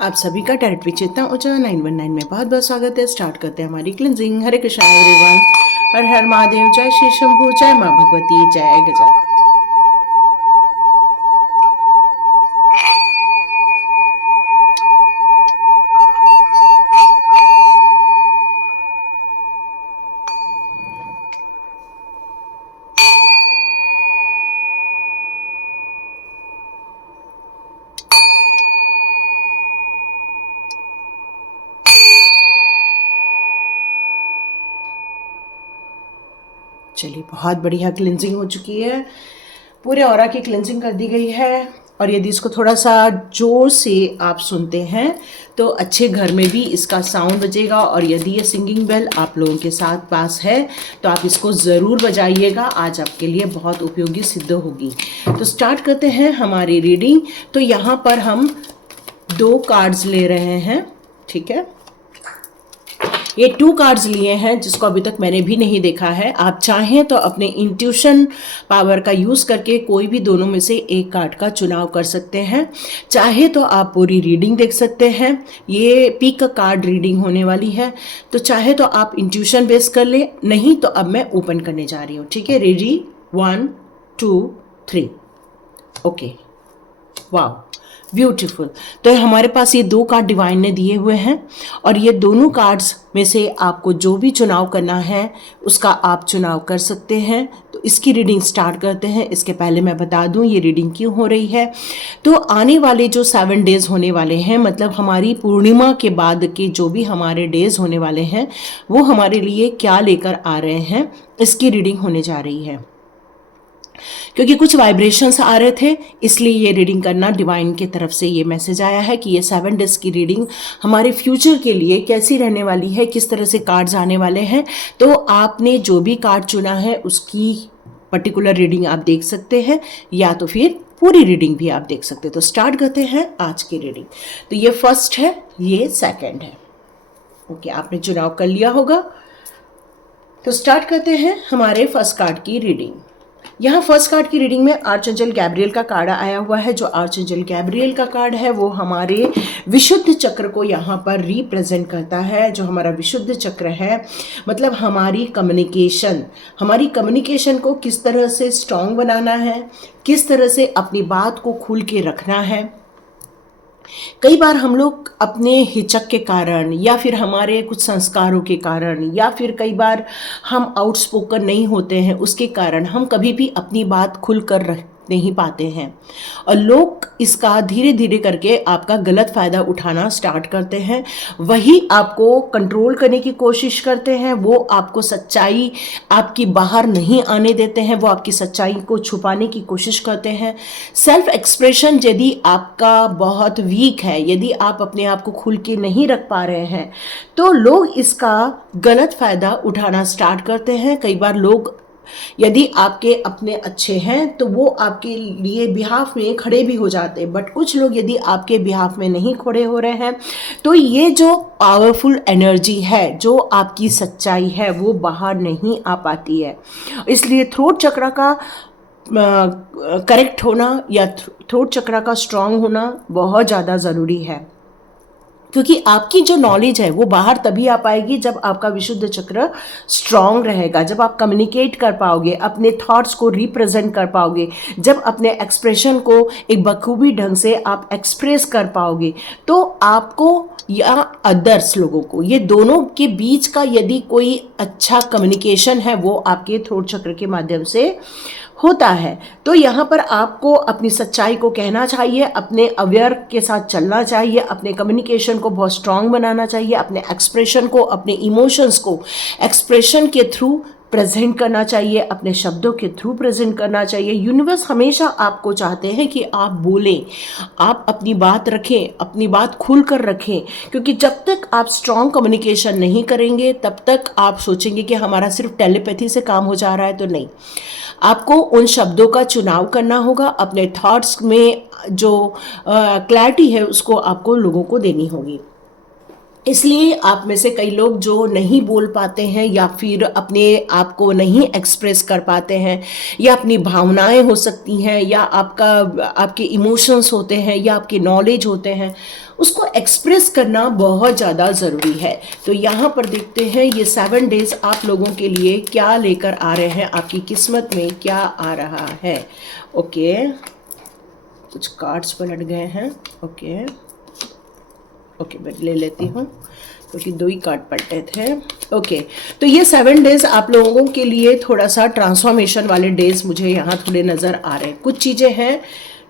आप सभी का डायरेक्टरी चेतना ऊर्जा 919 में बहुत बहुत स्वागत है। स्टार्ट करते हैं हमारी क्लिनजिंग। हरे कृष्णा एवरीवन। हर हर महादेव। जय श्री शंभू। जय माँ भगवती। जय गजा। चलिए, बहुत बढ़िया क्लिनजिंग हो चुकी है। पूरे ऑरा की क्लिनजिंग कर दी गई है। और यदि इसको थोड़ा सा जोर से आप सुनते हैं तो अच्छे घर में भी इसका साउंड बजेगा। और यदि ये सिंगिंग बेल आप लोगों के साथ पास है तो आप इसको ज़रूर बजाइएगा। आज आपके लिए बहुत उपयोगी सिद्ध होगी। तो स्टार्ट करते हैं हमारी रीडिंग। तो यहाँ पर हम 2 कार्ड्स ले रहे हैं, ठीक है। ये 2 कार्ड्स लिए हैं जिसको अभी तक मैंने भी नहीं देखा है। आप चाहें तो अपने इंट्यूशन पावर का यूज़ करके कोई भी दोनों में से एक कार्ड का चुनाव कर सकते हैं। चाहे तो आप पूरी रीडिंग देख सकते हैं। ये पीक कार्ड रीडिंग होने वाली है, तो चाहे तो आप इंट्यूशन बेस कर ले, नहीं तो अब मैं ओपन करने जा रही हूँ, ठीक है। रेडी, 1 2 3। ओके, वाह, ब्यूटीफुल। तो हमारे पास ये 2 कार्ड डिवाइन ने दिए हुए हैं और ये दोनों कार्ड्स में से आपको जो भी चुनाव करना है उसका आप चुनाव कर सकते हैं। तो इसकी रीडिंग स्टार्ट करते हैं। इसके पहले मैं बता दूं ये रीडिंग क्यों हो रही है। तो आने वाले जो 7 डेज होने वाले हैं, मतलब हमारी पूर्णिमा के बाद के जो भी हमारे डेज होने वाले हैं, वो हमारे लिए क्या लेकर आ रहे हैं, इसकी रीडिंग होने जा रही है। क्योंकि कुछ वाइब्रेशंस आ रहे थे, इसलिए ये रीडिंग करना डिवाइन की तरफ से ये मैसेज आया है कि ये 7 डेज की रीडिंग हमारे फ्यूचर के लिए कैसी रहने वाली है, किस तरह से कार्ड्स आने वाले हैं। तो आपने जो भी कार्ड चुना है उसकी पर्टिकुलर रीडिंग आप देख सकते हैं, या तो फिर पूरी रीडिंग भी आप देख सकते हैं। तो स्टार्ट करते हैं आज की रीडिंग। तो ये फर्स्ट है, ये सेकंड है। ओके, आपने चुनाव कर लिया होगा। तो स्टार्ट करते हैं हमारे फर्स्ट कार्ड की रीडिंग। यहाँ फर्स्ट कार्ड की रीडिंग में आर्चएंजल गैब्रियल का कार्ड आया हुआ है। जो आर्चएंजल गैब्रियल का कार्ड है वो हमारे विशुद्ध चक्र को यहाँ पर रिप्रेजेंट करता है। जो हमारा विशुद्ध चक्र है, मतलब हमारी कम्युनिकेशन को किस तरह से स्ट्रॉन्ग बनाना है, किस तरह से अपनी बात को खुल के रखना है। कई बार हम लोग अपने हिचक के कारण, या फिर हमारे कुछ संस्कारों के कारण, या फिर कई बार हम आउटस्पोकन नहीं होते हैं, उसके कारण हम कभी भी अपनी बात खुल कर रख नहीं पाते हैं। और लोग इसका धीरे धीरे करके आपका गलत फ़ायदा उठाना स्टार्ट करते हैं। वही आपको कंट्रोल करने की कोशिश करते हैं। वो आपको सच्चाई आपकी बाहर नहीं आने देते हैं। वो आपकी सच्चाई को छुपाने की कोशिश करते हैं। सेल्फ एक्सप्रेशन यदि आपका बहुत वीक है, यदि आप अपने आप को खुल के नहीं रख पा रहे हैं, तो लोग इसका गलत फ़ायदा उठाना स्टार्ट करते हैं। कई बार लोग यदि आपके अपने अच्छे हैं तो वो आपके लिए बिहाफ में खड़े भी हो जाते हैं, बट कुछ लोग यदि आपके बिहाफ में नहीं खड़े हो रहे हैं तो ये जो पावरफुल एनर्जी है, जो आपकी सच्चाई है, वो बाहर नहीं आ पाती है। इसलिए थ्रोट चक्र का करेक्ट होना या थ्रोट चक्र का स्ट्रांग होना बहुत ज़्यादा ज़रूरी है। क्योंकि आपकी जो नॉलेज है वो बाहर तभी आ पाएगी जब आपका विशुद्ध चक्र स्ट्रांग रहेगा, जब आप कम्युनिकेट कर पाओगे, अपने थॉट्स को रिप्रेजेंट कर पाओगे, जब अपने एक्सप्रेशन को एक बखूबी ढंग से आप एक्सप्रेस कर पाओगे। तो आपको या अदर्स लोगों को, ये दोनों के बीच का यदि कोई अच्छा कम्युनिकेशन है वो आपके थ्रोट चक्र के माध्यम से होता है। तो यहाँ पर आपको अपनी सच्चाई को कहना चाहिए, अपने अवेयर के साथ चलना चाहिए, अपने कम्युनिकेशन को बहुत स्ट्रांग बनाना चाहिए, अपने एक्सप्रेशन को, अपने इमोशंस को एक्सप्रेशन के थ्रू प्रेजेंट करना चाहिए, अपने शब्दों के थ्रू प्रेजेंट करना चाहिए। यूनिवर्स हमेशा आपको चाहते हैं कि आप बोलें, आप अपनी बात रखें, अपनी बात खुल कर रखें। क्योंकि जब तक आप स्ट्रांग कम्युनिकेशन नहीं करेंगे तब तक आप सोचेंगे कि हमारा सिर्फ टेलीपैथी से काम हो जा रहा है, तो नहीं। आपको उन शब्दों का चुनाव करना होगा। अपने थॉट्स में जो क्लैरिटी है उसको आपको लोगों को देनी होगी। इसलिए आप में से कई लोग जो नहीं बोल पाते हैं या फिर अपने आप को नहीं एक्सप्रेस कर पाते हैं, या अपनी भावनाएं हो सकती हैं, या आपके इमोशंस होते हैं, या आपके नॉलेज होते हैं, उसको एक्सप्रेस करना बहुत ज़्यादा ज़रूरी है। तो यहाँ पर देखते हैं ये 7 डेज आप लोगों के लिए क्या लेकर आ रहे हैं, आपकी किस्मत में क्या आ रहा है। ओके, कुछ कार्ड्स पलट गए हैं। ओके, मैं ले लेती हूँ क्योंकि 2 ही कार्ड पलटे थे। ओके, तो ये 7 डेज आप लोगों के लिए थोड़ा सा ट्रांसफॉर्मेशन वाले डेज मुझे यहाँ थोड़े नज़र आ रहे हैं। कुछ चीज़ें हैं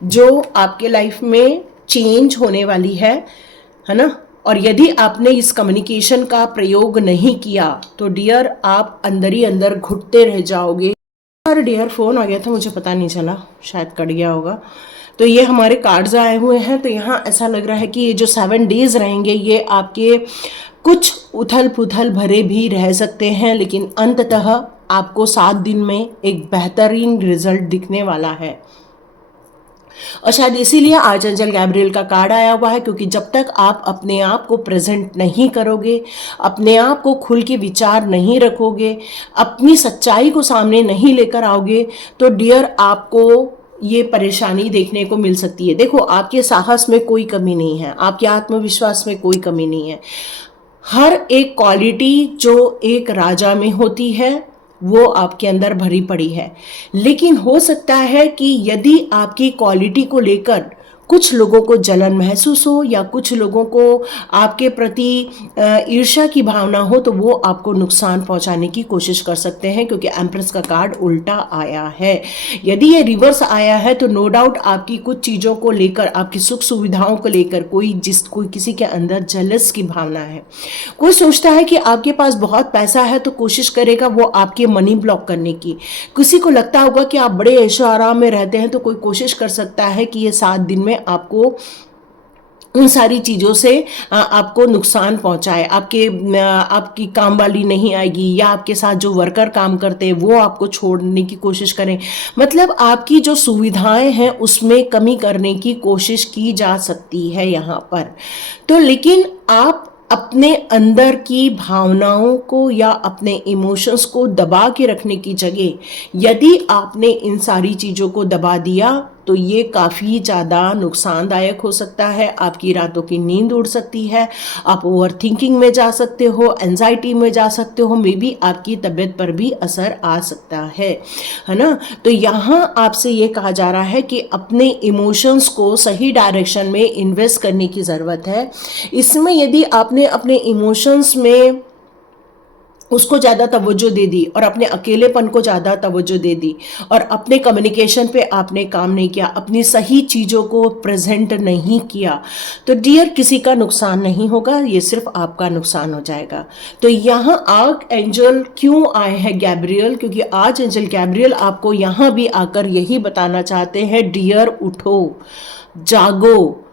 जो आपके लाइफ में चेंज होने वाली है ना। और यदि आपने इस कम्युनिकेशन का प्रयोग नहीं किया तो डियर आप अंदर ही अंदर घुटते रह जाओगे। और डियर फ़ोन आ गया था, मुझे पता नहीं चला, शायद कट गया होगा। तो ये हमारे कार्ड्स आए हुए हैं। तो यहाँ ऐसा लग रहा है कि ये जो 7 डेज रहेंगे ये आपके कुछ उथल पुथल भरे भी रह सकते हैं, लेकिन अंततः आपको 7 दिन में एक बेहतरीन रिजल्ट दिखने वाला है। और शायद इसीलिए आर्चएंजल गैब्रियल का कार्ड आया हुआ है, क्योंकि जब तक आप अपने आप को प्रेजेंट नहीं करोगे, अपने आप को खुल के विचार नहीं रखोगे, अपनी सच्चाई को सामने नहीं लेकर आओगे, तो डियर आपको ये परेशानी देखने को मिल सकती है। देखो, आपके साहस में कोई कमी नहीं है, आपके आत्मविश्वास में कोई कमी नहीं है। हर एक क्वालिटी जो एक राजा में होती है वो आपके अंदर भरी पड़ी है। लेकिन हो सकता है कि यदि आपकी क्वालिटी को लेकर कुछ लोगों को जलन महसूस हो, या कुछ लोगों को आपके प्रति ईर्ष्या की भावना हो, तो वो आपको नुकसान पहुंचाने की कोशिश कर सकते हैं, क्योंकि एम्प्रेस का कार्ड उल्टा आया है। यदि ये रिवर्स आया है तो नो डाउट आपकी कुछ चीज़ों को लेकर, आपकी सुख सुविधाओं को लेकर कोई किसी के अंदर जलस की भावना है। कोई सोचता है कि आपके पास बहुत पैसा है तो कोशिश करेगा वो आपके मनी ब्लॉक करने की। किसी को लगता होगा कि आप बड़े ऐशो आराम में रहते हैं तो कोई कोशिश कर सकता है कि ये 7 दिन में आपको उन सारी चीज़ों से आपको नुकसान पहुंचाए। आपकी काम वाली नहीं आएगी, या आपके साथ जो वर्कर काम करते हैं वो आपको छोड़ने की कोशिश करें। मतलब आपकी जो सुविधाएं हैं उसमें कमी करने की कोशिश की जा सकती है यहाँ पर। तो लेकिन आप अपने अंदर की भावनाओं को या अपने इमोशंस को दबा के रखने की जगह यदि आपने इन सारी चीज़ों को दबा दिया तो ये काफ़ी ज़्यादा नुकसानदायक हो सकता है। आपकी रातों की नींद उड़ सकती है, आप ओवर थिंकिंग में जा सकते हो, एंजाइटी में जा सकते हो, मे बी आपकी तबीयत पर भी असर आ सकता है ना। तो यहाँ आपसे ये कहा जा रहा है कि अपने इमोशंस को सही डायरेक्शन में इन्वेस्ट करने की ज़रूरत है। इसमें यदि आपने अपने इमोशंस में उसको ज़्यादा तवज्जो दे दी और अपने अकेलेपन को ज़्यादा तवज्जो दे दी और अपने कम्युनिकेशन पे आपने काम नहीं किया, अपनी सही चीज़ों को प्रेजेंट नहीं किया, तो डियर किसी का नुकसान नहीं होगा, ये सिर्फ आपका नुकसान हो जाएगा। तो यहाँ आर्क एंजल क्यों आए हैं गैब्रियल? क्योंकि आज एंजल गैब्रियल आपको यहाँ भी आकर यही बताना चाहते हैं, डियर उठो, जागो,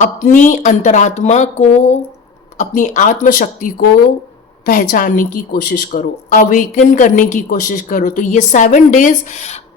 अपनी अंतरात्मा को, अपनी आत्मशक्ति को पहचानने की कोशिश करो, अवेकन करने की कोशिश करो। तो ये 7 डेज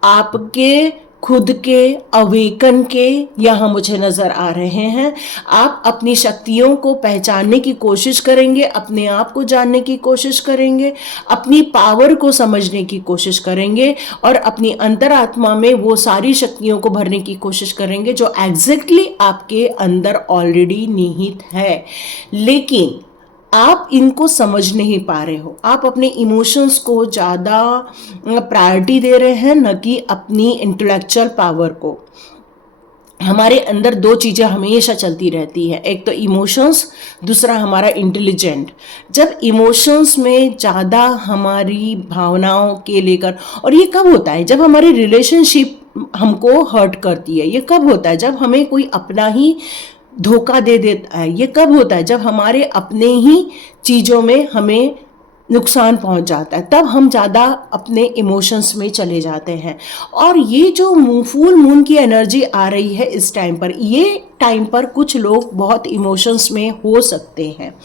आपके खुद के अवेकन के यहाँ मुझे नज़र आ रहे हैं। आप अपनी शक्तियों को पहचानने की कोशिश करेंगे, अपने आप को जानने की कोशिश करेंगे, अपनी पावर को समझने की कोशिश करेंगे और अपनी अंतरात्मा में वो सारी शक्तियों को भरने की कोशिश करेंगे जो एग्जैक्टली आपके अंदर ऑलरेडी निहित है, लेकिन आप इनको समझ नहीं पा रहे हो। आप अपने इमोशंस को ज़्यादा प्रायोरिटी दे रहे हैं, न कि अपनी इंटेलेक्चुअल पावर को। हमारे अंदर 2 चीज़ें हमेशा चलती रहती है, एक तो इमोशंस, दूसरा हमारा इंटेलिजेंट। जब इमोशंस में ज़्यादा हमारी भावनाओं के लेकर, और ये कब होता है? जब हमारी रिलेशनशिप हमको हर्ट करती है। ये कब होता है? जब हमें कोई अपना ही धोखा दे देता है। ये कब होता है? जब हमारे अपने ही चीज़ों में हमें नुकसान पहुंच जाता है, तब हम ज़्यादा अपने इमोशंस में चले जाते हैं। और ये जो फुल मून की एनर्जी आ रही है इस टाइम पर, ये टाइम पर कुछ लोग बहुत इमोशंस में हो सकते हैं।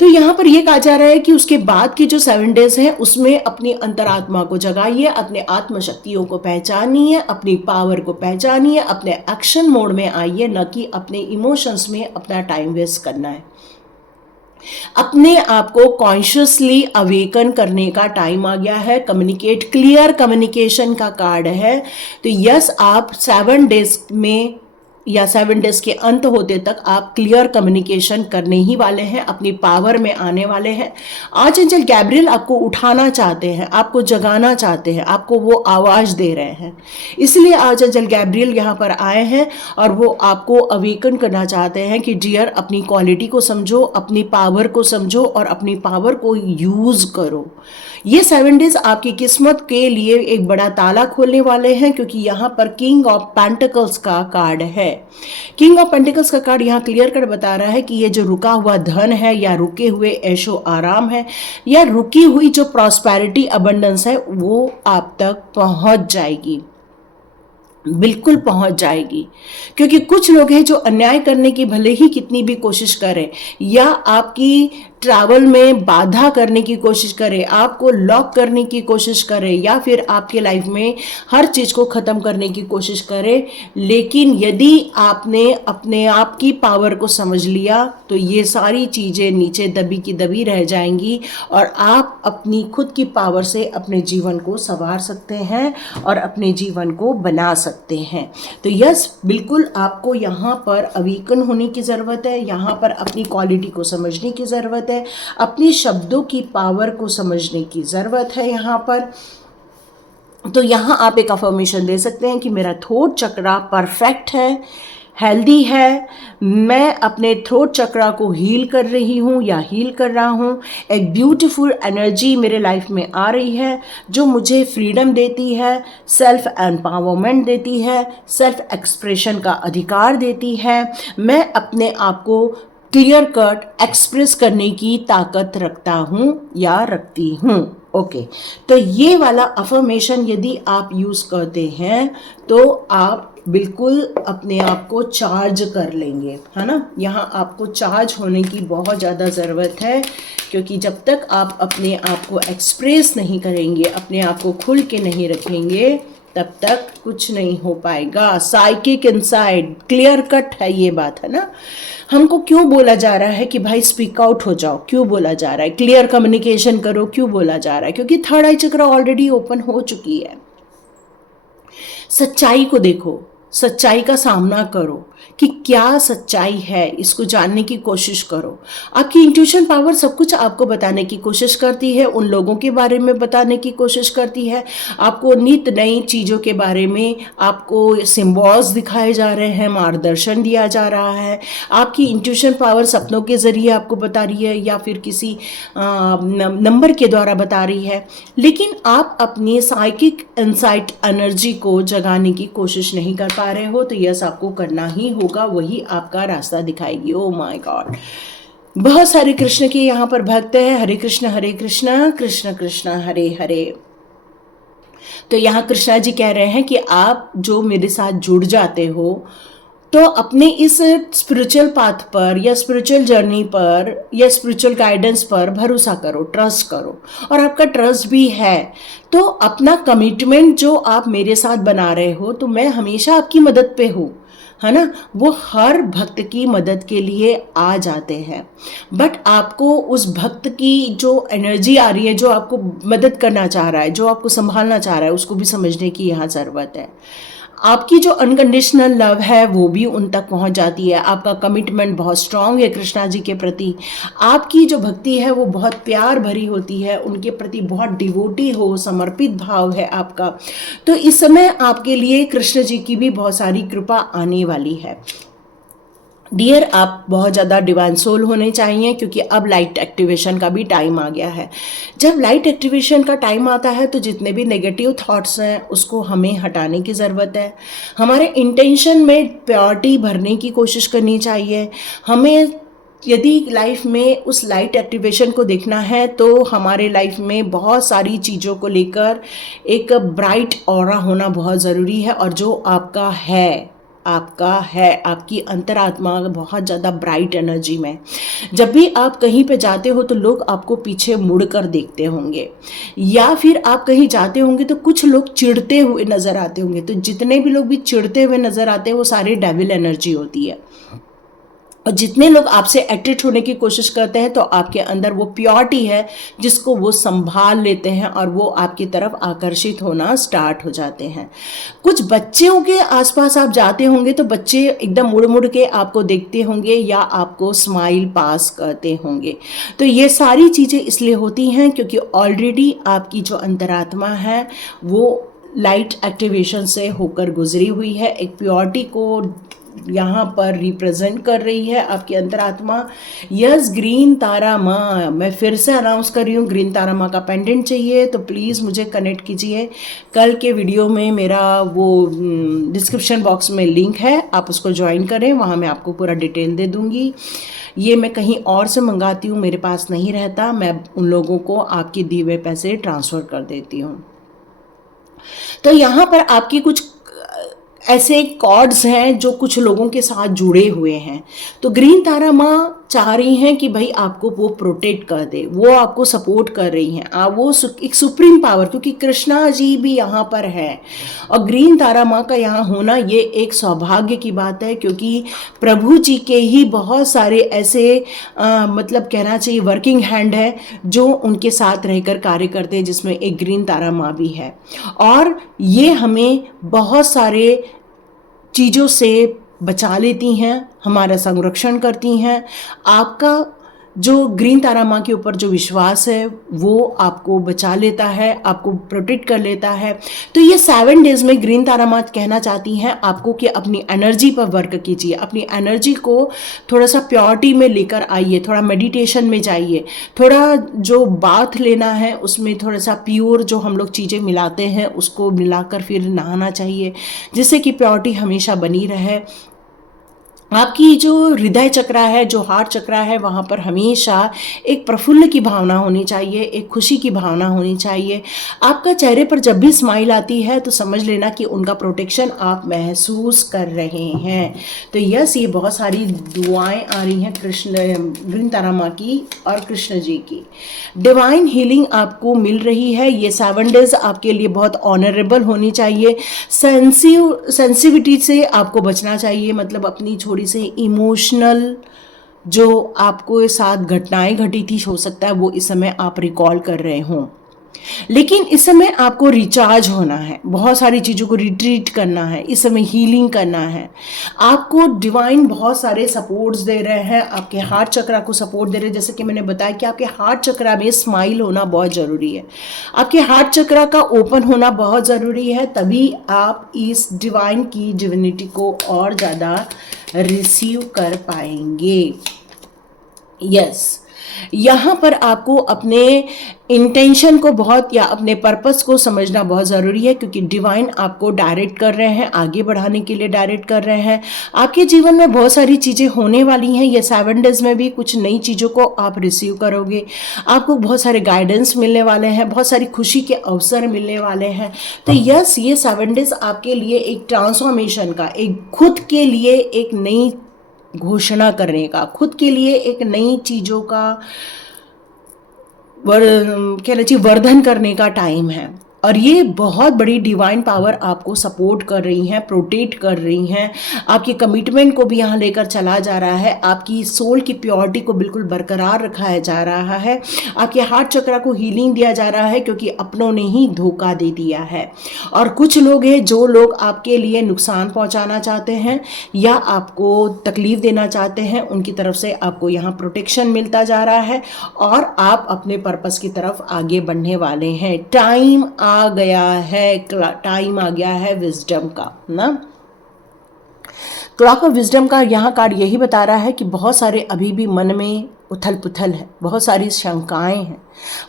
तो यहाँ पर यह कहा जा रहा है कि उसके बाद की जो 7 डेज हैं उसमें अपनी अंतरात्मा को जगाइए, अपने आत्मशक्तियों को पहचानिए, अपनी पावर को पहचानिए, अपने एक्शन मोड में आइए, न कि अपने इमोशंस में अपना टाइम वेस्ट करना है। अपने आप को कॉन्शियसली अवेकन करने का टाइम आ गया है। कम्युनिकेट, क्लियर कम्युनिकेशन का कार्ड है। तो यस, आप 7 डेज में या 7 डेज के अंत होते तक आप क्लियर कम्युनिकेशन करने ही वाले हैं, अपनी पावर में आने वाले हैं। आर्चएंजल गैब्रियल आपको उठाना चाहते हैं, आपको जगाना चाहते हैं, आपको वो आवाज़ दे रहे हैं। इसलिए आर्चएंजल गैब्रियल यहाँ पर आए हैं और वो आपको अवेकन करना चाहते हैं कि डियर, अपनी क्वालिटी को समझो, अपनी पावर को समझो और अपनी पावर को यूज़ करो। ये 7 डेज आपकी किस्मत के लिए एक बड़ा ताला खोलने वाले हैं, क्योंकि यहाँ पर किंग ऑफ पेंटिकल्स का कार्ड है। किंग ऑफ पेंटिकल्स का कार्ड यहाँ क्लियर कर बता रहा है कि ये जो रुका हुआ धन है, या रुके हुए ऐशो आराम है, या रुकी हुई जो प्रॉस्पेरिटी अबंडेंस है, वो आप तक पहुंच जाएगी, बिल्कुल पहुंच जाएगी। क्योंकि कुछ लोग हैं जो अन्याय करने की भले ही कितनी भी कोशिश करें, या आपकी ट्रैवल में बाधा करने की कोशिश करें, आपको लॉक करने की कोशिश करें, या फिर आपके लाइफ में हर चीज़ को ख़त्म करने की कोशिश करें, लेकिन यदि आपने अपने आप की पावर को समझ लिया तो ये सारी चीज़ें नीचे दबी की दबी रह जाएंगी और आप अपनी खुद की पावर से अपने जीवन को संवार सकते हैं और अपने जीवन को बना सकते हैं। तो यस, बिल्कुल आपको यहाँ पर अवेकन होने की ज़रूरत है, यहाँ पर अपनी क्वालिटी को समझने की ज़रूरत है, अपनी शब्दों की पावर को समझने की ज़रूरत है यहाँ पर। तो यहाँ आप एक अफर्मेशन दे सकते हैं कि मेरा थ्रोट चक्रा परफेक्ट है, हेल्दी है, मैं अपने थ्रोट चक्रा को हील कर रही हूँ या हील कर रहा हूँ। एक ब्यूटीफुल एनर्जी मेरे लाइफ में आ रही है जो मुझे फ्रीडम देती है, सेल्फ एम्पावरमेंट देती है, सेल्फ एक्सप्रेशन का अधिकार देती है। मैं अपने आप को क्लियर कट एक्सप्रेस करने की ताकत रखता हूँ या रखती हूँ। ओके, तो ये वाला अफर्मेशन यदि आप यूज़ करते हैं तो आप बिल्कुल अपने आप को चार्ज कर लेंगे, है ना। यहाँ आपको चार्ज होने की बहुत ज़्यादा ज़रूरत है, क्योंकि जब तक आप अपने आप को एक्सप्रेस नहीं करेंगे, अपने आप को खुल के नहीं रखेंगे, तब तक कुछ नहीं हो पाएगा। साइकिक इनसाइड, क्लियर कट है ये बात, है ना। हमको क्यों बोला जा रहा है कि भाई स्पीक आउट हो जाओ, क्यों बोला जा रहा है क्लियर कम्युनिकेशन करो, क्यों बोला जा रहा है? क्योंकि थर्ड आई चक्र ऑलरेडी ओपन हो चुकी है। सच्चाई को देखो, सच्चाई का सामना करो कि क्या सच्चाई है, इसको जानने की कोशिश करो। आपकी इंट्यूशन पावर सब कुछ आपको बताने की कोशिश करती है, उन लोगों के बारे में बताने की कोशिश करती है, आपको नित नई चीज़ों के बारे में आपको सिम्बॉल्स दिखाए जा रहे हैं, मार्गदर्शन दिया जा रहा है। आपकी इंट्यूशन पावर सपनों के ज़रिए आपको बता रही है या फिर किसी नंबर के द्वारा बता रही है, लेकिन आप अपनी साइकिक इनसाइट एनर्जी को जगाने की कोशिश नहीं कर पा रहे हो। तो यस, आपको करना ही होगा, वही आपका रास्ता दिखाएगी। ओ माय गॉड, बहुत सारे कृष्ण के यहाँ पर भक्त हैं। हरे कृष्ण कृष्ण कृष्ण हरे हरे। तो यहाँ कृष्णा जी कह रहे हैं कि आप जो मेरे साथ जुड़ जाते हो तो अपने इस स्पिरिचुअल पाथ पर या स्पिरिचुअल जर्नी पर या स्पिरिचुअल गाइडेंस पर भरोसा करो, ट्रस्ट करो, और आपका ट्रस्ट भी है तो अपना कमिटमेंट जो आप मेरे साथ बना रहे हो, तो मैं हमेशा आपकी मदद पे हूँ, है ना। वो हर भक्त की मदद के लिए आ जाते हैं, बट आपको उस भक्त की जो एनर्जी आ रही है, जो आपको मदद करना चाह रहा है, जो आपको संभालना चाह रहा है, उसको भी समझने की यहाँ ज़रूरत है। आपकी जो अनकंडीशनल लव है वो भी उन तक पहुंच जाती है। आपका कमिटमेंट बहुत स्ट्रांग है कृष्णा जी के प्रति। आपकी जो भक्ति है वो बहुत प्यार भरी होती है, उनके प्रति बहुत डिवोटी हो, समर्पित भाव है आपका। तो इस समय आपके लिए कृष्ण जी की भी बहुत सारी कृपा आने वाली है। डियर, आप बहुत ज़्यादा डिवाइन सोल होने चाहिए, क्योंकि अब लाइट एक्टिवेशन का भी टाइम आ गया है। जब लाइट एक्टिवेशन का टाइम आता है तो जितने भी नेगेटिव थॉट्स हैं उसको हमें हटाने की ज़रूरत है। हमारे इंटेंशन में प्योरिटी भरने की कोशिश करनी चाहिए। हमें यदि लाइफ में उस लाइट एक्टिवेशन को देखना है तो हमारे लाइफ में बहुत सारी चीज़ों को लेकर एक ब्राइट ऑरा होना बहुत ज़रूरी है, और जो आपका है आपकी अंतरात्मा बहुत ज़्यादा ब्राइट एनर्जी में। जब भी आप कहीं पे जाते हो तो लोग आपको पीछे मुड़कर देखते होंगे, या फिर आप कहीं जाते होंगे तो कुछ लोग चिढ़ते हुए नज़र आते होंगे। तो जितने भी लोग भी चिढ़ते हुए नज़र आते हैं वो सारे डेविल एनर्जी होती है। और जितने लोग आपसे अट्रैक्ट होने की कोशिश करते हैं तो आपके अंदर वो प्योरिटी है जिसको वो संभाल लेते हैं और वो आपकी तरफ आकर्षित होना स्टार्ट हो जाते हैं। कुछ बच्चों के आसपास आप जाते होंगे तो बच्चे एकदम मुड़ मुड़ के आपको देखते होंगे या आपको स्माइल पास करते होंगे। तो ये सारी चीज़ें इसलिए होती हैं क्योंकि ऑलरेडी आपकी जो अंतरात्मा है वो लाइट एक्टिवेशन से होकर गुजरी हुई है, एक प्योरिटी को यहाँ पर रिप्रेजेंट कर रही है आपकी अंतरात्मा। यस, ग्रीन तारा माँ, मैं फिर से अनाउंस कर रही हूँ, ग्रीन तारा माँ का पेंडेंट चाहिए तो प्लीज़ मुझे कनेक्ट कीजिए। कल के वीडियो में मेरा वो डिस्क्रिप्शन बॉक्स में लिंक है, आप उसको ज्वाइन करें, वहाँ मैं आपको पूरा डिटेल दे दूँगी। ये मैं कहीं और से मंगाती हूँ, मेरे पास नहीं रहता, मैं उन लोगों को आपके दिए हुए पैसे ट्रांसफ़र कर देती हूँ। तो यहाँ पर आपकी कुछ ऐसे कॉर्ड्स हैं जो कुछ लोगों के साथ जुड़े हुए हैं। तो ग्रीन तारा माँ चाह रही हैं कि भाई आपको वो प्रोटेक्ट कर दे, वो आपको सपोर्ट कर रही हैं। वो एक सुप्रीम पावर, क्योंकि कृष्णा जी भी यहाँ पर है और ग्रीन तारा माँ का यहाँ होना ये एक सौभाग्य की बात है, क्योंकि प्रभु जी के ही बहुत सारे ऐसे मतलब कहना चाहिए वर्किंग हैंड है जो उनके साथ रहकर कार्य करते हैं, जिसमें एक ग्रीन तारा माँ भी है। और ये हमें बहुत सारे चीज़ों से बचा लेती हैं, हमारा संरक्षण करती हैं। आपका जो ग्रीन तारा माँ के ऊपर जो विश्वास है वो आपको बचा लेता है, आपको प्रोटेक्ट कर लेता है। तो ये 7 डेज में ग्रीन तारा माँ कहना चाहती हैं आपको कि अपनी एनर्जी पर वर्क कीजिए, अपनी एनर्जी को थोड़ा सा प्योरिटी में लेकर आइए, थोड़ा मेडिटेशन में जाइए, थोड़ा जो बाथ लेना है उसमें थोड़ा सा प्योर जो हम लोग चीज़ें मिलाते हैं उसको मिलाकर फिर नहाना चाहिए, जिससे कि प्योरिटी हमेशा बनी रहे। आपकी जो हृदय चक्र है, जो हार्ट चक्र है, वहाँ पर हमेशा एक प्रफुल्ल की भावना होनी चाहिए, एक खुशी की भावना होनी चाहिए। आपका चेहरे पर जब भी स्माइल आती है तो समझ लेना कि उनका प्रोटेक्शन आप महसूस कर रहे हैं। तो यस, ये बहुत सारी दुआएं आ रही हैं ग्रीन तारा माँ की और कृष्ण जी की। डिवाइन हीलिंग आपको मिल रही है। ये 7 डेज आपके लिए बहुत ऑनरेबल होनी चाहिए। सेंसिटिविटी से आपको बचना चाहिए, मतलब अपनी थोड़ी से इमोशनल जो आपको साथ घटनाएं घटी थी, हो सकता है वो इस समय आप रिकॉल कर रहे हों, लेकिन इस समय आपको रिचार्ज होना है, बहुत सारी चीज़ों को रिट्रीट करना है, इस समय हीलिंग करना है। आपको डिवाइन बहुत सारे सपोर्ट्स दे रहे हैं, आपके हार्ट चक्र को सपोर्ट दे रहे हैं। जैसे कि मैंने बताया कि आपके हार्ट चक्र में स्माइल होना बहुत ज़रूरी है, आपके हार्ट चक्र का ओपन होना बहुत ज़रूरी है, तभी आप इस डिवाइन की डिविनिटी को और ज़्यादा रिसीव कर पाएंगे। यस, यहाँ पर आपको अपने इंटेंशन को बहुत या अपने पर्पस को समझना बहुत ज़रूरी है, क्योंकि डिवाइन आपको डायरेक्ट कर रहे हैं, आगे बढ़ाने के लिए डायरेक्ट कर रहे हैं। आपके जीवन में बहुत सारी चीज़ें होने वाली हैं। ये 7 डेज में भी कुछ नई चीज़ों को आप रिसीव करोगे, आपको बहुत सारे गाइडेंस मिलने वाले हैं, बहुत सारी खुशी के अवसर मिलने वाले हैं। तो यस, ये 7 डेज आपके लिए एक ट्रांसफॉर्मेशन का, एक खुद के लिए एक नई घोषणा करने का, खुद के लिए एक नई चीज़ों का कहना चाहिए वर्धन करने का टाइम है। और ये बहुत बड़ी डिवाइन पावर आपको सपोर्ट कर रही हैं, प्रोटेक्ट कर रही हैं, आपके कमिटमेंट को भी यहाँ लेकर चला जा रहा है, आपकी सोल की प्योरिटी को बिल्कुल बरकरार रखा जा रहा है, आपके हार्ट चक्र को हीलिंग दिया जा रहा है, क्योंकि अपनों ने ही धोखा दे दिया है। और कुछ लोग हैं जो लोग आपके लिए नुकसान पहुँचाना चाहते हैं या आपको तकलीफ देना चाहते हैं, उनकी तरफ से आपको यहाँ प्रोटेक्शन मिलता जा रहा है और आप अपने पर्पस की तरफ आगे बढ़ने वाले हैं। टाइम आ गया है, टाइम आ गया है विजडम का ना। क्लॉक ऑफ विजडम का यहाँ कार्ड यही बता रहा है कि बहुत सारे अभी भी मन में उथल पुथल है, बहुत सारी शंकाएं हैं,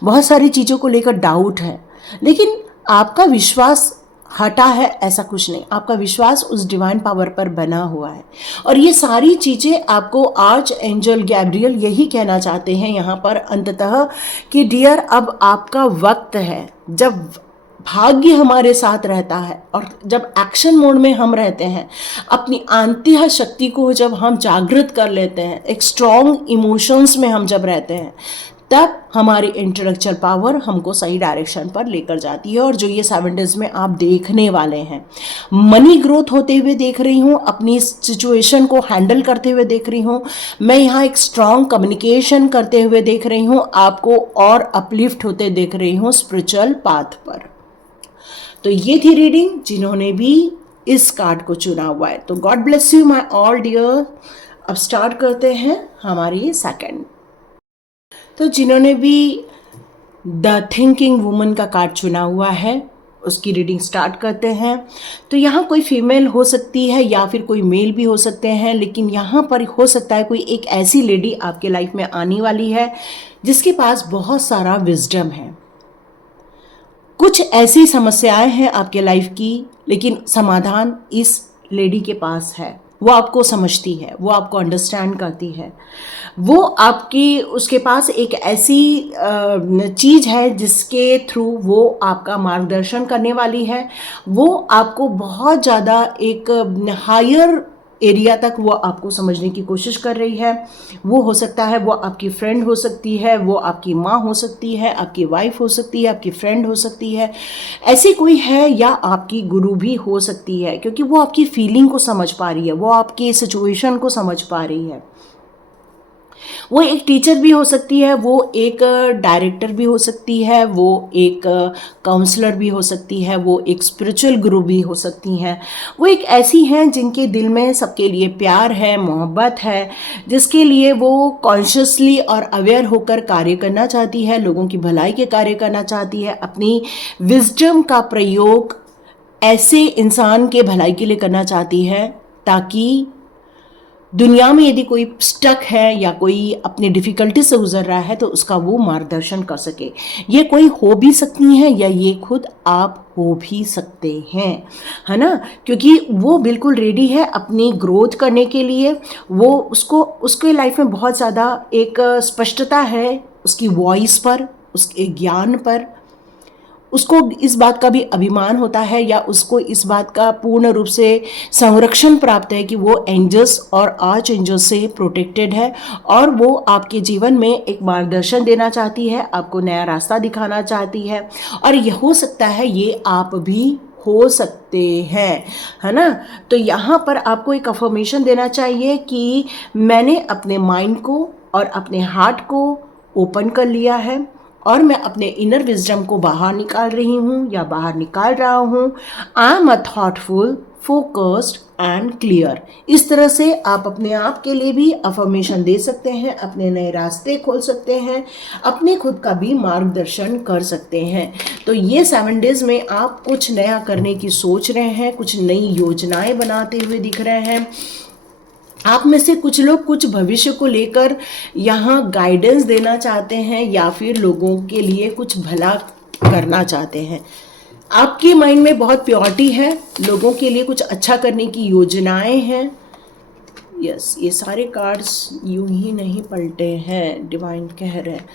बहुत सारी चीज़ों को लेकर डाउट है, लेकिन आपका विश्वास हटा है ऐसा कुछ नहीं, आपका विश्वास उस डिवाइन पावर पर बना हुआ है। और ये सारी चीज़ें आपको आर्च एंजल गैब्रियल यही कहना चाहते हैं यहाँ पर अंततः कि डियर, अब आपका वक्त है, जब भाग्य हमारे साथ रहता है और जब एक्शन मोड में हम रहते हैं, अपनी आंतरिक शक्ति को जब हम जागृत कर लेते हैं, एक स्ट्रॉन्ग इमोशंस में हम जब रहते हैं, तब हमारी इंटेलेक्चुअल पावर हमको सही डायरेक्शन पर लेकर जाती है। और जो ये 7 डेज में आप देखने वाले हैं, मनी ग्रोथ होते हुए देख रही हूँ, अपनी सिचुएशन को हैंडल करते हुए देख रही हूँ, मैं यहाँ एक स्ट्रॉन्ग कम्युनिकेशन करते हुए देख रही हूँ, आपको और अपलिफ्ट होते देख रही हूँ स्पिरिचुअल पाथ पर। तो ये थी रीडिंग जिन्होंने भी इस कार्ड को चुना हुआ है। तो God bless you my all dear. अब स्टार्ट करते हैं हमारी सेकंड। तो जिन्होंने भी द थिंकिंग वुमन का कार्ड चुना हुआ है उसकी रीडिंग स्टार्ट करते हैं। तो यहाँ कोई फीमेल हो सकती है या फिर कोई मेल भी हो सकते हैं, लेकिन यहाँ पर हो सकता है कोई एक ऐसी लेडी आपके लाइफ में आने वाली है जिसके पास बहुत सारा विजडम है। कुछ ऐसी समस्याएं हैं आपके लाइफ की, लेकिन समाधान इस लेडी के पास है। वो आपको समझती है, वो आपको अंडरस्टैंड करती है, वो आपकी उसके पास एक ऐसी चीज़ है जिसके थ्रू वो आपका मार्गदर्शन करने वाली है। वो आपको बहुत ज़्यादा एक हायर एरिया तक वो आपको समझने की कोशिश कर रही है। वो हो सकता है वो आपकी फ्रेंड हो सकती है, वो आपकी माँ हो सकती है, आपकी वाइफ हो सकती है, आपकी फ्रेंड हो सकती है, ऐसी कोई है, या आपकी गुरु भी हो सकती है, क्योंकि वो आपकी फीलिंग को समझ पा रही है, वो आपकी सिचुएशन को समझ पा रही है। वो एक टीचर भी हो सकती है, वो एक डायरेक्टर भी हो सकती है, वो एक काउंसलर भी हो सकती है, वो एक स्पिरिचुअल गुरु भी हो सकती हैं। वो एक ऐसी हैं जिनके दिल में सबके लिए प्यार है, मोहब्बत है, जिसके लिए वो कॉन्शियसली और अवेयर होकर कार्य करना चाहती है, लोगों की भलाई के कार्य करना चाहती है, अपनी विजडम का प्रयोग ऐसे इंसान के भलाई के लिए करना चाहती है ताकि दुनिया में यदि कोई स्टक है या कोई अपनी डिफ़िकल्टी से गुजर रहा है तो उसका वो मार्गदर्शन कर सके। ये कोई हो भी सकती है या ये खुद आप हो भी सकते हैं, है ना, क्योंकि वो बिल्कुल रेडी है अपनी ग्रोथ करने के लिए। वो उसके लाइफ में बहुत ज़्यादा एक स्पष्टता है उसकी वॉइस पर, उसके ज्ञान पर। उसको इस बात का भी अभिमान होता है या उसको इस बात का पूर्ण रूप से संरक्षण प्राप्त है कि वो एंजल्स और आर्च एंजल्स से प्रोटेक्टेड है, और वो आपके जीवन में एक मार्गदर्शन देना चाहती है, आपको नया रास्ता दिखाना चाहती है। और ये हो सकता है ये आप भी हो सकते हैं, है ना। तो यहाँ पर आपको एक अफर्मेशन देना चाहिए कि मैंने अपने माइंड को और अपने हार्ट को ओपन कर लिया है और मैं अपने इनर विजडम को बाहर निकाल रही हूँ या बाहर निकाल रहा हूँ। I am a thoughtful, focused and clear. इस तरह से आप अपने आप के लिए भी अफर्मेशन दे सकते हैं, अपने नए रास्ते खोल सकते हैं, अपने खुद का भी मार्गदर्शन कर सकते हैं। तो ये 7 डेज में आप कुछ नया करने की सोच रहे हैं, कुछ नई योजनाएं बनाते हुए दिख रहे हैं। आप में से कुछ लोग कुछ भविष्य को लेकर यहाँ गाइडेंस देना चाहते हैं या फिर लोगों के लिए कुछ भला करना चाहते हैं। आपके माइंड में बहुत प्योरिटी है, लोगों के लिए कुछ अच्छा करने की योजनाएं हैं। यस, ये सारे कार्ड्स यूं ही नहीं पलटे हैं, डिवाइन कह रहे हैं।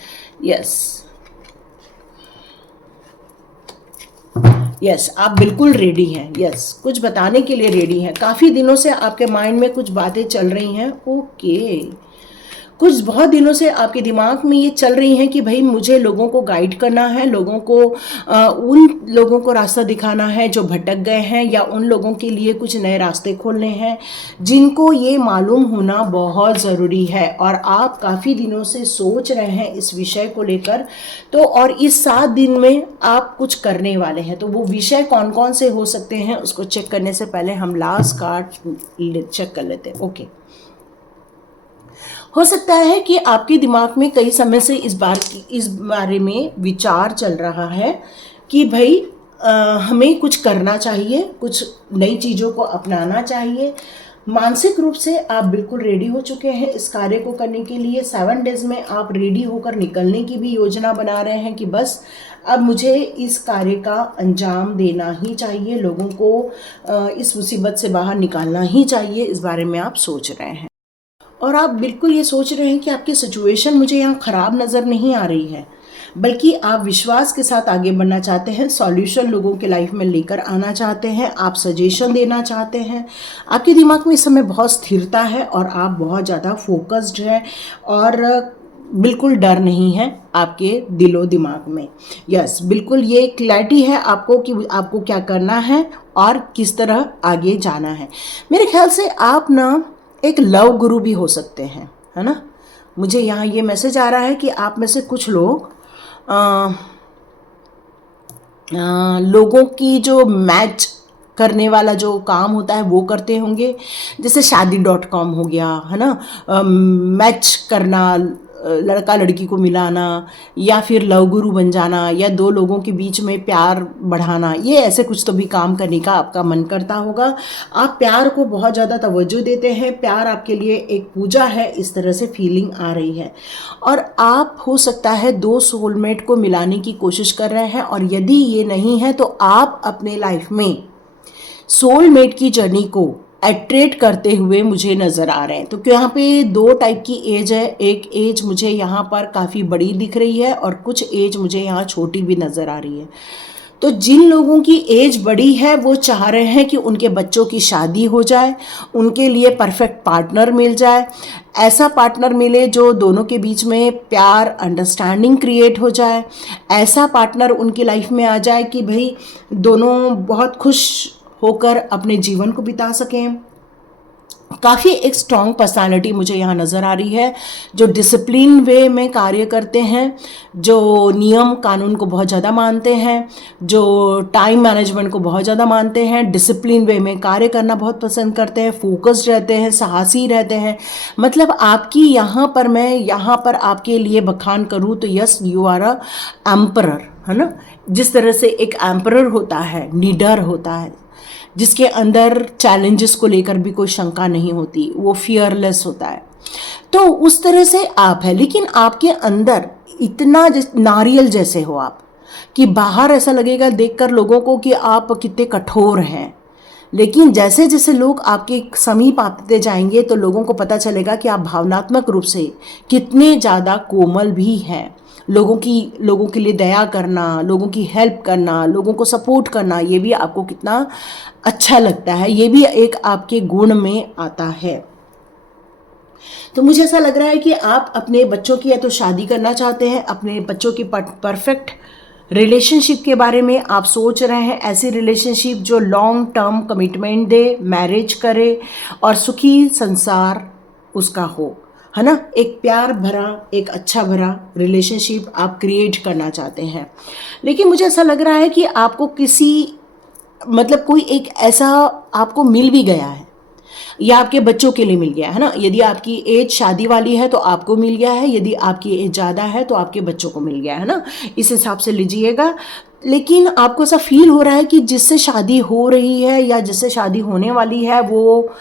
यस, आप बिल्कुल रेडी हैं। यस, कुछ बताने के लिए रेडी हैं। काफ़ी दिनों से आपके माइंड में कुछ बातें चल रही हैं। ओके, कुछ बहुत दिनों से आपके दिमाग में ये चल रही हैं कि भाई मुझे लोगों को गाइड करना है, लोगों को उन लोगों को रास्ता दिखाना है जो भटक गए हैं, या उन लोगों के लिए कुछ नए रास्ते खोलने हैं जिनको ये मालूम होना बहुत ज़रूरी है। और आप काफ़ी दिनों से सोच रहे हैं इस विषय को लेकर। तो और इस 7 दिन में आप कुछ करने वाले हैं। तो वो विषय कौन कौन से हो सकते हैं उसको चेक करने से पहले हम लास्ट कार्ड चेक कर लेते हैं। ओके, हो सकता है कि आपके दिमाग में कई समय से इस बारे में विचार चल रहा है कि भाई हमें कुछ करना चाहिए, कुछ नई चीज़ों को अपनाना चाहिए। मानसिक रूप से आप बिल्कुल रेडी हो चुके हैं इस कार्य को करने के लिए। 7 डेज में आप रेडी होकर निकलने की भी योजना बना रहे हैं कि बस अब मुझे इस कार्य का अंजाम देना ही चाहिए, लोगों को इस मुसीबत से बाहर निकालना ही चाहिए। इस बारे में आप सोच रहे हैं और आप बिल्कुल ये सोच रहे हैं कि आपकी सिचुएशन मुझे यहाँ ख़राब नज़र नहीं आ रही है, बल्कि आप विश्वास के साथ आगे बढ़ना चाहते हैं, सॉल्यूशन लोगों के लाइफ में लेकर आना चाहते हैं, आप सजेशन देना चाहते हैं। आपके दिमाग में इस समय बहुत स्थिरता है और आप बहुत ज़्यादा फोकस्ड हैं और बिल्कुल डर नहीं है आपके दिलो दिमाग में। यस, बिल्कुल ये क्लैरिटी है आपको कि आपको क्या करना है और किस तरह आगे जाना है। मेरे ख्याल से आप ना एक लव गुरु भी हो सकते हैं, है ना। मुझे यहाँ ये मैसेज आ रहा है कि आप में से कुछ लोग लोगों की जो मैच करने वाला जो काम होता है वो करते होंगे। जैसे शादी.com हो गया, है ना, मैच करना, लड़का लड़की को मिलाना, या फिर लव गुरु बन जाना, या दो लोगों के बीच में प्यार बढ़ाना, ये ऐसे कुछ तो भी काम करने का आपका मन करता होगा। आप प्यार को बहुत ज़्यादा तवज्जो देते हैं, प्यार आपके लिए एक पूजा है, इस तरह से फीलिंग आ रही है। और आप हो सकता है दो सोलमेट को मिलाने की कोशिश कर रहे हैं, और यदि ये नहीं है तो आप अपने लाइफ में सोलमेट की जर्नी को एट्रेट करते हुए मुझे नज़र आ रहे हैं। तो यहाँ पे दो टाइप की एज है। एक एज मुझे यहाँ पर काफ़ी बड़ी दिख रही है और कुछ एज मुझे यहाँ छोटी भी नज़र आ रही है। तो जिन लोगों की एज बड़ी है वो चाह रहे हैं कि उनके बच्चों की शादी हो जाए, उनके लिए परफेक्ट पार्टनर मिल जाए, ऐसा पार्टनर मिले जो दोनों के बीच में प्यार, अंडरस्टैंडिंग क्रिएट हो जाए, ऐसा पार्टनर उनकी लाइफ में आ जाए कि भाई दोनों बहुत खुश होकर अपने जीवन को बिता सकें। काफ़ी एक स्ट्रॉन्ग पर्सनालिटी मुझे यहाँ नज़र आ रही है, जो डिसिप्लिन वे में कार्य करते हैं, जो नियम कानून को बहुत ज़्यादा मानते हैं, जो टाइम मैनेजमेंट को बहुत ज़्यादा मानते हैं, डिसिप्लिन वे में कार्य करना बहुत पसंद करते हैं, फोकस्ड रहते हैं, साहसी रहते हैं। मतलब आपकी यहाँ पर मैं यहाँ पर आपके लिए बखान करूँ तो yes, you are a emperor, है ना। जिस तरह से एक एम्परर होता है, लीडर होता है, जिसके अंदर चैलेंजेस को लेकर भी कोई शंका नहीं होती, वो फियरलेस होता है, तो उस तरह से आप है। लेकिन आपके अंदर इतना नारियल जैसे हो आप, कि बाहर ऐसा लगेगा देखकर लोगों को कि आप कितने कठोर हैं, लेकिन जैसे जैसे लोग आपके समीप आते जाएंगे तो लोगों को पता चलेगा कि आप भावनात्मक रूप से कितने ज़्यादा कोमल भी हैं। लोगों के लिए दया करना, लोगों की हेल्प करना, लोगों को सपोर्ट करना, ये भी आपको कितना अच्छा लगता है, ये भी एक आपके गुण में आता है। तो मुझे ऐसा लग रहा है कि आप अपने बच्चों की या तो शादी करना चाहते हैं, अपने बच्चों की परफेक्ट रिलेशनशिप के बारे में आप सोच रहे हैं, ऐसी रिलेशनशिप जो लॉन्ग टर्म कमिटमेंट दे, मैरिज करे और सुखी संसार उसका हो, है ना। एक प्यार भरा, एक अच्छा भरा रिलेशनशिप आप क्रिएट करना चाहते हैं। लेकिन मुझे ऐसा लग रहा है कि आपको मतलब कोई एक ऐसा आपको मिल भी गया है, या आपके बच्चों के लिए मिल गया है ना। यदि आपकी एज शादी वाली है तो आपको मिल गया है, यदि आपकी एज ज़्यादा है तो आपके बच्चों को मिल गया है ना, इस हिसाब से लीजिएगा। लेकिन आपको ऐसा फील हो रहा है कि जिससे शादी हो रही है या जिससे शादी होने वाली है वो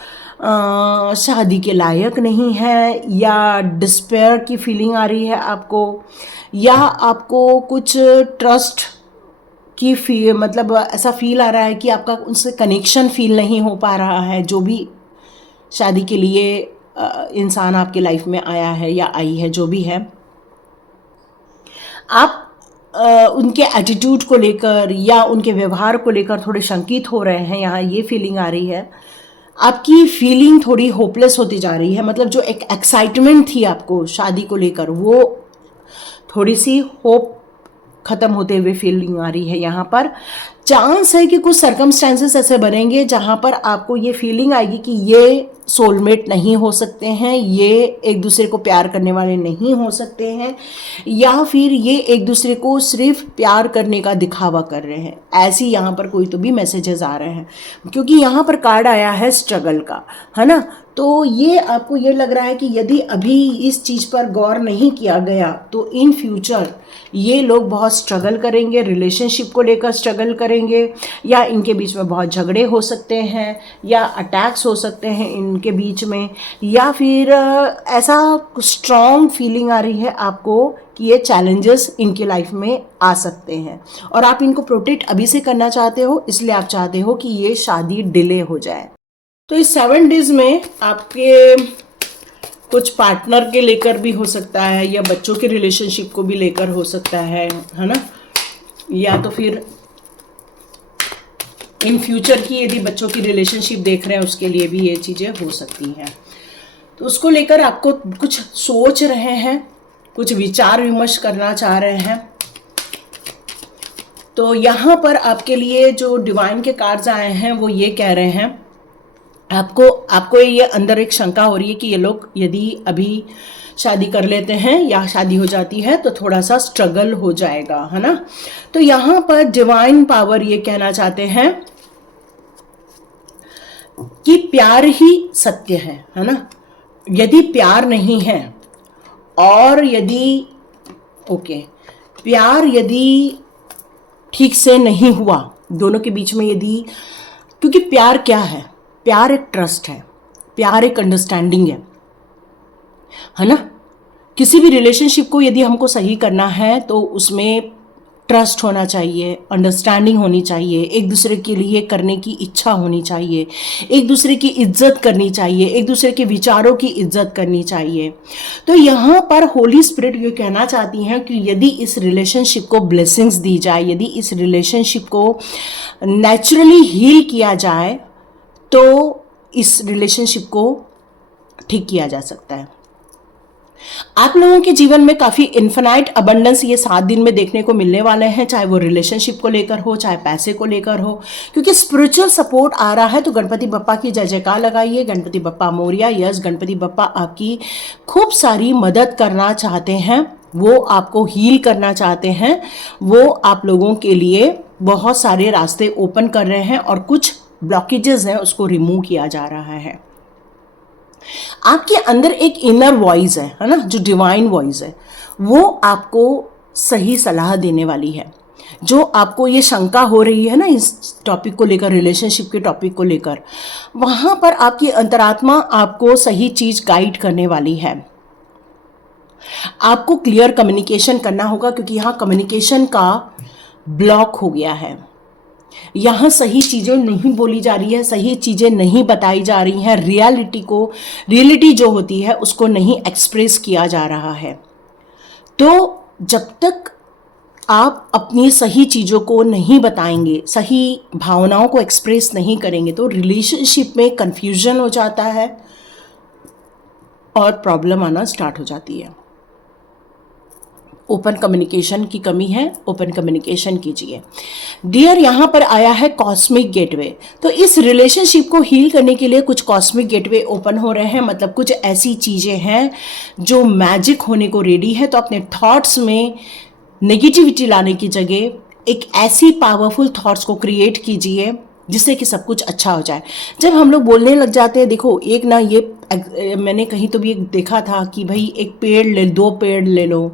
शादी के लायक नहीं है, या डिस्पेयर की फीलिंग आ रही है आपको, या आपको कुछ ट्रस्ट की मतलब ऐसा फील आ रहा है कि आपका उनसे कनेक्शन फील नहीं हो पा रहा है। जो भी शादी के लिए इंसान आपके लाइफ में आया है या आई है, जो भी है, आप उनके एटीट्यूड को लेकर या उनके व्यवहार को लेकर थोड़े शंकित हो रहे हैं। यहाँ ये फीलिंग आ रही है, आपकी फीलिंग थोड़ी होपलेस होती जा रही है। मतलब जो एक एक्साइटमेंट थी आपको शादी को लेकर, वो थोड़ी सी होप ख़त्म होते हुए फीलिंग आ रही है। यहाँ पर चांस है कि कुछ सर्कमस्टेंसेस ऐसे बनेंगे जहाँ पर आपको ये फीलिंग आएगी कि ये सोलमेट नहीं हो सकते हैं, ये एक दूसरे को प्यार करने वाले नहीं हो सकते हैं, या फिर ये एक दूसरे को सिर्फ प्यार करने का दिखावा कर रहे हैं। ऐसी यहाँ पर कोई तो भी मैसेजेस आ रहे हैं, क्योंकि यहाँ पर कार्ड आया है स्ट्रगल का, है ना। तो ये आपको ये लग रहा है कि यदि अभी इस चीज़ पर गौर नहीं किया गया तो इन फ्यूचर ये लोग बहुत स्ट्रगल करेंगे, रिलेशनशिप को लेकर स्ट्रगल करेंगे, या इनके बीच में बहुत झगड़े हो सकते हैं, या अटैक्स हो सकते हैं इनके बीच में, या फिर ऐसा स्ट्रॉन्ग फीलिंग आ रही है आपको कि ये चैलेंजेस इनके लाइफ में आ सकते हैं और आप इनको प्रोटेक्ट अभी से करना चाहते हो, इसलिए आप चाहते हो कि ये शादी डिले हो जाए। तो इस 7 डेज में आपके कुछ पार्टनर के लेकर भी हो सकता है, या बच्चों के रिलेशनशिप को भी लेकर हो सकता है ना, या तो फिर इन फ्यूचर की यदि बच्चों की रिलेशनशिप देख रहे हैं उसके लिए भी ये चीज़ें हो सकती हैं। तो उसको लेकर आपको कुछ सोच रहे हैं, कुछ विचार विमर्श करना चाह रहे हैं। तो यहाँ पर आपके लिए जो डिवाइन के कार्ड्स आए हैं वो ये कह रहे हैं, आपको ये अंदर एक शंका हो रही है कि ये लोग यदि अभी शादी कर लेते हैं या शादी हो जाती है तो थोड़ा सा स्ट्रगल हो जाएगा, है ना। तो यहाँ पर डिवाइन पावर ये कहना चाहते हैं कि प्यार ही सत्य है ना। यदि प्यार नहीं है और यदि प्यार यदि ठीक से नहीं हुआ दोनों के बीच में, यदि, क्योंकि प्यार क्या है, प्यार एक ट्रस्ट है, प्यार एक अंडरस्टैंडिंग है ना। किसी भी रिलेशनशिप को यदि हमको सही करना है तो उसमें ट्रस्ट होना चाहिए, अंडरस्टैंडिंग होनी चाहिए, एक दूसरे के लिए करने की इच्छा होनी चाहिए, एक दूसरे की इज्जत करनी चाहिए, एक दूसरे के विचारों की इज्जत करनी चाहिए। तो यहाँ पर होली स्पिरिट ये कहना चाहती हैं कि यदि इस रिलेशनशिप को ब्लेसिंग्स दी जाए, यदि इस रिलेशनशिप को नेचुरली हील किया जाए तो इस रिलेशनशिप को ठीक किया जा सकता है। आप लोगों के जीवन में काफ़ी इन्फिनाइट अबंडेंस ये 7 दिन में देखने को मिलने वाले हैं, चाहे वो रिलेशनशिप को लेकर हो, चाहे पैसे को लेकर हो, क्योंकि स्पिरिचुअल सपोर्ट आ रहा है। तो गणपति बप्पा की जय जयकार लगाइए, गणपति बप्पा मोरिया। यस, गणपति बप्पा आपकी खूब सारी मदद करना चाहते हैं, वो आपको हील करना चाहते हैं, वो आप लोगों के लिए बहुत सारे रास्ते ओपन कर रहे हैं और कुछ ब्लॉकेजेस हैं उसको रिमूव किया जा रहा है। आपके अंदर एक इनर वॉइस है ना, जो डिवाइन वॉइस है, वो आपको सही सलाह देने वाली है। जो आपको ये शंका हो रही है ना इस टॉपिक को लेकर, रिलेशनशिप के टॉपिक को लेकर, वहाँ पर आपकी अंतरात्मा आपको सही चीज़ गाइड करने वाली है। आपको क्लियर कम्युनिकेशन करना होगा, क्योंकि यहाँ कम्युनिकेशन का ब्लॉक हो गया है। यहाँ सही चीज़ें नहीं बोली जा रही है, सही चीज़ें नहीं बताई जा रही हैं, रियलिटी जो होती है उसको नहीं एक्सप्रेस किया जा रहा है। तो जब तक आप अपनी सही चीज़ों को नहीं बताएंगे, सही भावनाओं को एक्सप्रेस नहीं करेंगे, तो रिलेशनशिप में कन्फ्यूजन हो जाता है और प्रॉब्लम आना स्टार्ट हो जाती है। ओपन कम्युनिकेशन की कमी है, ओपन कम्युनिकेशन कीजिए डियर। यहाँ पर आया है कॉस्मिक गेटवे। तो इस रिलेशनशिप को हील करने के लिए कुछ कॉस्मिक गेटवे ओपन हो रहे हैं, मतलब कुछ ऐसी चीज़ें हैं जो मैजिक होने को रेडी है। तो अपने थॉट्स में नेगेटिविटी लाने की जगह एक ऐसी पावरफुल थॉट्स को क्रिएट कीजिए जिससे कि सब कुछ अच्छा हो जाए। जब हम लोग बोलने लग जाते हैं, देखो एक ना, ये मैंने कहीं तो भी एक देखा था कि भाई एक पेड़ ले, 2 पेड़ ले लो,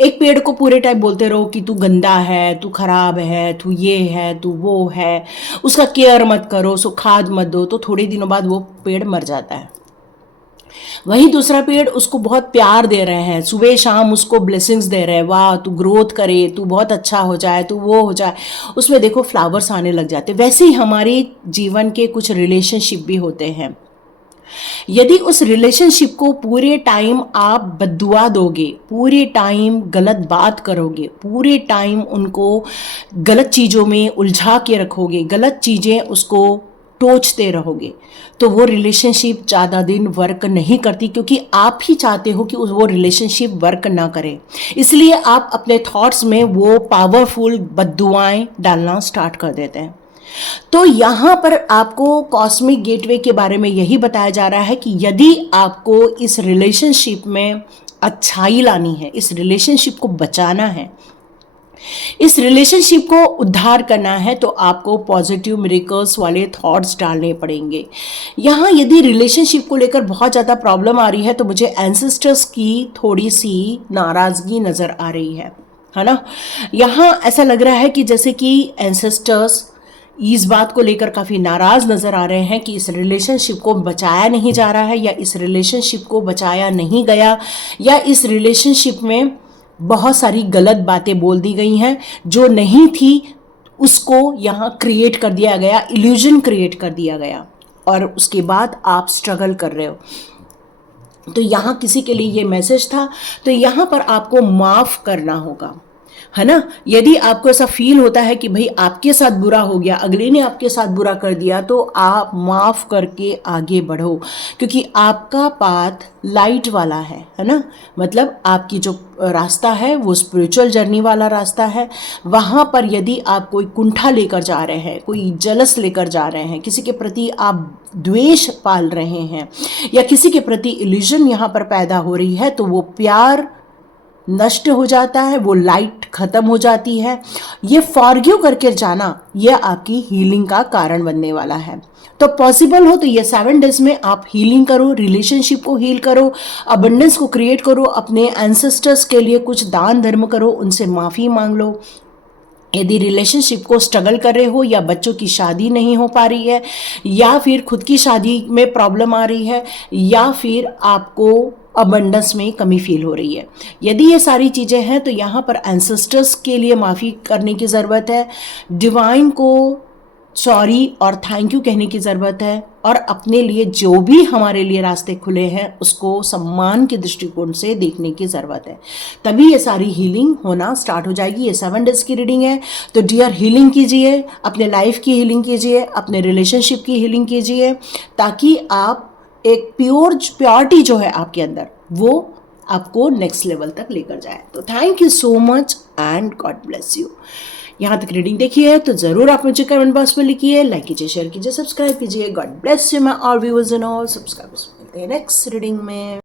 एक पेड़ को पूरे टाइम बोलते रहो कि तू गंदा है, तू खराब है, तू ये है, तू वो है, उसका केयर मत करो, उसको खाद मत दो, तो थोड़े दिनों बाद वो पेड़ मर जाता है। वहीं दूसरा पेड़ उसको बहुत प्यार दे रहे हैं, सुबह शाम उसको ब्लेसिंग्स दे रहे हैं, वाह तू ग्रोथ करे, तू बहुत अच्छा हो जाए, तू वो हो जाए, उसमें देखो फ्लावर्स आने लग जाते। वैसे ही हमारे जीवन के कुछ रिलेशनशिप भी होते हैं। यदि उस रिलेशनशिप को पूरे टाइम आप बद्दुआ दोगे, पूरे टाइम गलत बात करोगे, पूरे टाइम उनको गलत चीज़ों में उलझा के रखोगे, गलत चीज़ें उसको टोचते रहोगे, तो वो रिलेशनशिप ज़्यादा दिन वर्क नहीं करती, क्योंकि आप ही चाहते हो कि वो रिलेशनशिप वर्क ना करे। इसलिए आप अपने थॉट्स में वो पावरफुल बद्दुआएं डालना स्टार्ट कर देते हैं। तो यहाँ पर आपको कॉस्मिक गेटवे के बारे में यही बताया जा रहा है कि यदि आपको इस रिलेशनशिप में अच्छाई लानी है, इस रिलेशनशिप को बचाना है, इस रिलेशनशिप को उद्धार करना है, तो आपको पॉजिटिव मिरेकल्स वाले थॉट्स डालने पड़ेंगे। यहाँ यदि रिलेशनशिप को लेकर बहुत ज़्यादा प्रॉब्लम आ रही है तो मुझे एंसेस्टर्स की थोड़ी सी नाराज़गी नज़र आ रही है ना। यहाँ ऐसा लग रहा है कि जैसे कि एंसेस्टर्स इस बात को लेकर काफ़ी नाराज़ नज़र आ रहे हैं कि इस रिलेशनशिप को बचाया नहीं जा रहा है, या इस रिलेशनशिप को बचाया नहीं गया, या इस रिलेशनशिप में बहुत सारी गलत बातें बोल दी गई हैं जो नहीं थी, उसको यहाँ क्रिएट कर दिया गया, इल्यूजन क्रिएट कर दिया गया, और उसके बाद आप स्ट्रगल कर रहे हो। तो यहाँ किसी के लिए ये मैसेज था। तो यहाँ पर आपको माफ़ करना होगा। है ना। यदि आपको ऐसा फील होता है कि भाई आपके साथ बुरा हो गया, अगले ने आपके साथ बुरा कर दिया, तो आप माफ करके आगे बढ़ो, क्योंकि आपका पाथ लाइट वाला है ना। मतलब आपकी जो रास्ता है वो स्पिरिचुअल जर्नी वाला रास्ता है। वहाँ पर यदि आप कोई कुंठा लेकर जा रहे हैं, कोई जलस लेकर जा रहे हैं, किसी के प्रति आप द्वेष पाल रहे हैं, या किसी के प्रति इल्यूजन यहाँ पर पैदा हो रही है, तो वो प्यार नष्ट हो जाता है, वो लाइट खत्म हो जाती है। ये फॉरगिव करके जाना, ये आपकी हीलिंग का कारण बनने वाला है। तो पॉसिबल हो तो ये 7 डेज में आप हीलिंग करो, रिलेशनशिप को हील करो, अबंडेंस को क्रिएट करो, अपने एंसेस्टर्स के लिए कुछ दान धर्म करो, उनसे माफ़ी मांग लो। यदि रिलेशनशिप को स्ट्रगल कर रहे हो, या बच्चों की शादी नहीं हो पा रही है, या फिर खुद की शादी में प्रॉब्लम आ रही है, या फिर आपको अबंडेंस में कमी फील हो रही है, यदि ये सारी चीज़ें हैं, तो यहाँ पर एंसेस्टर्स के लिए माफ़ी करने की ज़रूरत है, डिवाइन को सॉरी और थैंक यू कहने की ज़रूरत है, और अपने लिए जो भी हमारे लिए रास्ते खुले हैं उसको सम्मान के दृष्टिकोण से देखने की ज़रूरत है। तभी ये सारी हीलिंग होना स्टार्ट हो जाएगी। ये 7 डेज की रीडिंग है, तो डियर हीलिंग कीजिए, अपने लाइफ की हीलिंग कीजिए, अपने रिलेशनशिप की हीलिंग कीजिए, ताकि आप एक प्योरिटी जो है आपके अंदर, वो आपको नेक्स्ट लेवल तक लेकर जाए। तो thank you so much and God bless you. यहाँ तक रीडिंग देखी है तो ज़रूर आप मुझे कमेंट बॉक्स में लिखिए, लाइक कीजिए, शेयर कीजिए, सब्सक्राइब कीजिए। God bless you my all viewers and all subscribers. मिलते हैं नेक्स्ट रीडिंग में।